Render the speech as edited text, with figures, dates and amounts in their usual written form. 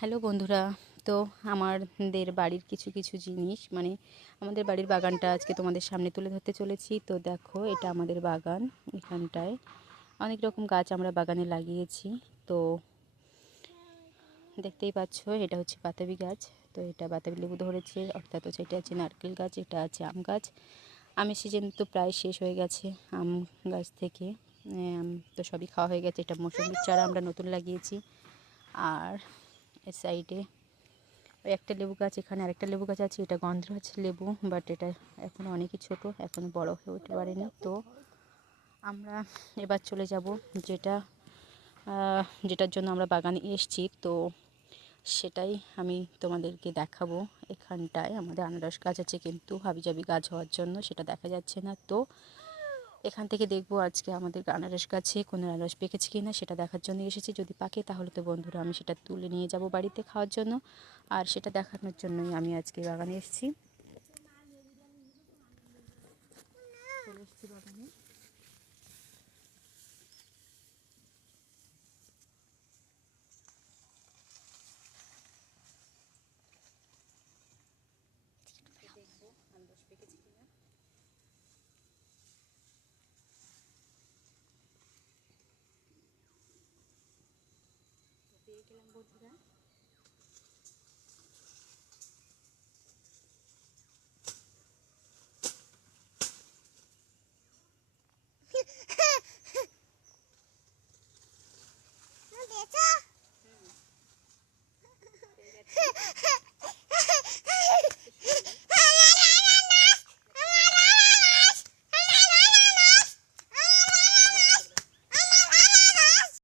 Hello বন্ধুরা। তো আমাদের বাড়ির কিছু কিছু জিনিস আমাদের বাড়ির বাগানটা আজকে তোমাদের সামনে তুলে ধরতে চলেছি। তো দেখো, এটা আমাদের বাগান। এখানটায় অনেক রকম গাছ আমরা বাগানে লাগিয়েছি। তো দেখতেই পাচ্ছ, এটা হচ্ছে বাতাবি গাছ। তো এটা বাতাবি লেবু ধরেছে, অর্থাৎ হচ্ছে এটা আছে নারকেল গাছ, এটা আছে আম গাছ। আমের সিজন তো প্রায় শেষ হয়ে গেছে আম গাছ থেকে। তো সবই খাওয়া হয়ে গেছে। এটা মৌসুমির চারা আমরা নতুন লাগিয়েছি। আর এর সাইডে ওই একটা লেবু গাছ, এখানে আরেকটা লেবু গাছ আছে। এটা গন্ধরাজ লেবু, বাট এটা এখন অনেকই ছোট, এখনো বড় হয়ে উঠতে পারেনি। তো আমরা এবার চলে যাব যেটা যেটার জন্য আমরা বাগানে এসেছি। তো সেটাই আমি তোমাদেরকে দেখাবো। এখানটায় আমাদের আনারস গাছ আছে, কিন্তু হাবিজাবি গাছ হওয়ার জন্য সেটা দেখা যাচ্ছে না। তো এখান থেকে দেখবো আজকে আমাদের আনারস গাছে কোনো আনারস পেকেছে কিনা, সেটা দেখার জন্য এসেছি। যদি পাকে তাহলে তো বন্ধুরা আমি সেটা তুলে নিয়ে যাব বাড়িতে খাওয়ার জন্য। আর সেটা দেখানোর জন্যই আমি আজকে বাগানে এসেছি। চলে এসেছি বাগানে। দেখবো আনারস পেকেছে কিনা। পেয়ে গেলাম বন্ধুরা।